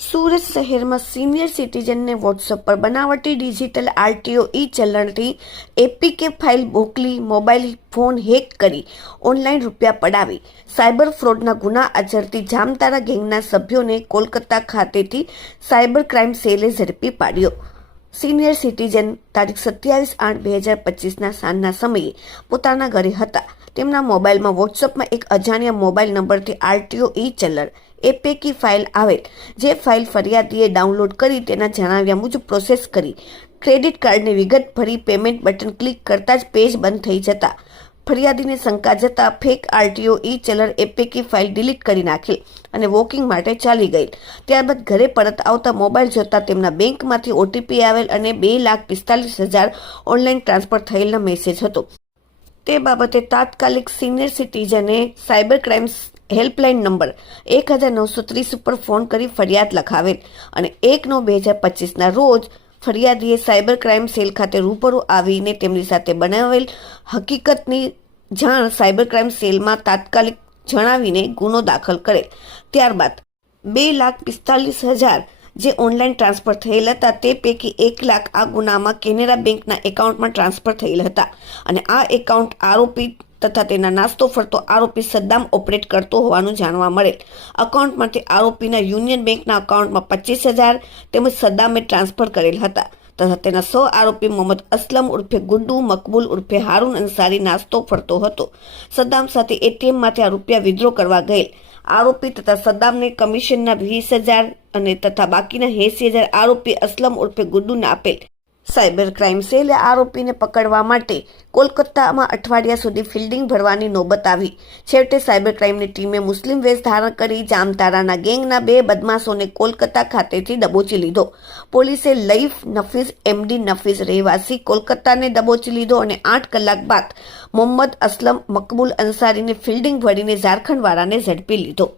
સુરત શહેરમાં senior સિટીઝનને WhatsApp પર બનાવટી ડિજિટલ આરટીઓ ચલણથી એપીકે ફાઇલ મોકલી મોબાઈલ ફોન હેક કરી ઓનલાઈન રૂપિયા પડાવી સાયબર ફ્રોડના ગુના આચરતી જામતારા ગેંગના સભ્યોને કોલકાતા ખાતેથી સાયબર ક્રાઇમ સેલે ઝડપી પાડ્યો। સિનિયર સિટીઝન તારીખ 27/8/2025ના સાંજના સમયે પોતાના ઘરે હતા। તેમના મોબાઈલમાં વોટ્સએપમાં એક અજાણ્યા મોબાઈલ નંબરથી આરટીઓ ચલણ એપીકે ફાઇલ આવેલ, જે ફાઇલ ફરિયાદીએ ડાઉનલોડ કરી તેના જણાવ્યા મુજબ પ્રોસેસ કરી ક્રેડિટ કાર્ડની વિગત ભરી પેમેન્ટ બટન ક્લિક કરતા જ પેજ બંધ થઈ જતા ફરિયાદીને શંકા જતા ફેક આરટીઓ ચલણ એપીકે ફાઇલ ડિલીટ કરી નાખેલ અને વોકિંગ માટે ચાલી ગઈ। ત્યારબાદ ઘરે પરત આવતા મોબાઈલ જોતા તેમના બેંકમાંથી ઓટીપી આવેલ અને 2,45,000 ઓનલાઈન ટ્રાન્સફર થયેલનો મેસેજ હતો। તે બાબતે તાત્કાલિક સિનિયર સિટીઝને સાયબર ક્રાઇમ હેલ્પલાઇન નંબર 1930 ઉપર ફોન કરી ફરિયાદ લખાવેલ અને 1/9/2025ના રોજ ફરિયાદીએ સાયબર ક્રાઇમ સેલ ખાતે રૂબરૂ આવીને તેમની સાથે બનાવેલ હકીકતની જાણ સાયબર ક્રાઇમ સેલમાં તાત્કાલિક જણાવીને ગુનો દાખલ કરેલ। ત્યારબાદ 2,45,000 જે ઓનલાઈન ટ્રાન્સફર થયેલ હતા તે પૈકી 1 લાખ આ ગુનામાં કેનેરા બેંકના એકાઉન્ટમાં ટ્રાન્સફર થયેલ હતા અને આ એકાઉન્ટ આરોપી તથા તેના નાસ્તો ફરતો આરોપી સદ્દામ ઓપરેટ કરતો હોવાનું જાણવા મળેલ। અકાઉન્ટમાંથી આરોપીના યુનિયન બેંકના અકાઉન્ટમાં 25,000 તેમજ સદ્દામે ટ્રાન્સફર કરેલ હતા તથા તેના આરોપી મોહમ્મદ અસલમ ઉર્ફે ગુડ્ડુ, મકબૂલ ઉર્ફે હારૂન અંસારી નાસ્તો ફરતો હતો। સદ્દામ સાથે એટીએમમાંથી આ રૂપિયા વિથડ્રો કરવા ગયેલ આરોપી તથા સદ્દામને કમિશનના 20,000 અને તથા બાકીના 80,000 આરોપી અસલમ ઉર્ફે ગુડ્ડુને આપેલ। સાયબર ક્રાઇમ સેલે આરોપીને પકડવા માટે કોલકાતામાં અઠવાડિયા સુધી ફિલ્ડિંગ ભરવાની નોબત આવી। છેવટે સાયબર ક્રાઇમની ટીમે મુસ્લિમ વેશ ધારણ કરી જામતારાના ગેંગના 2 બદમાશોને કોલકાતા ખાતેથી દબોચી લીધો। પોલીસે લઈફ નફીઝ એમડી નફીઝ રહેવાસી કોલકાતાને દબોચી લીધો અને 8 કલાક બાદ મોહમ્મદ અસલમ મકબૂલ અંસારીને ફિલ્ડિંગ ભરીને ઝારખંડવાળાને ઝડપી લીધો।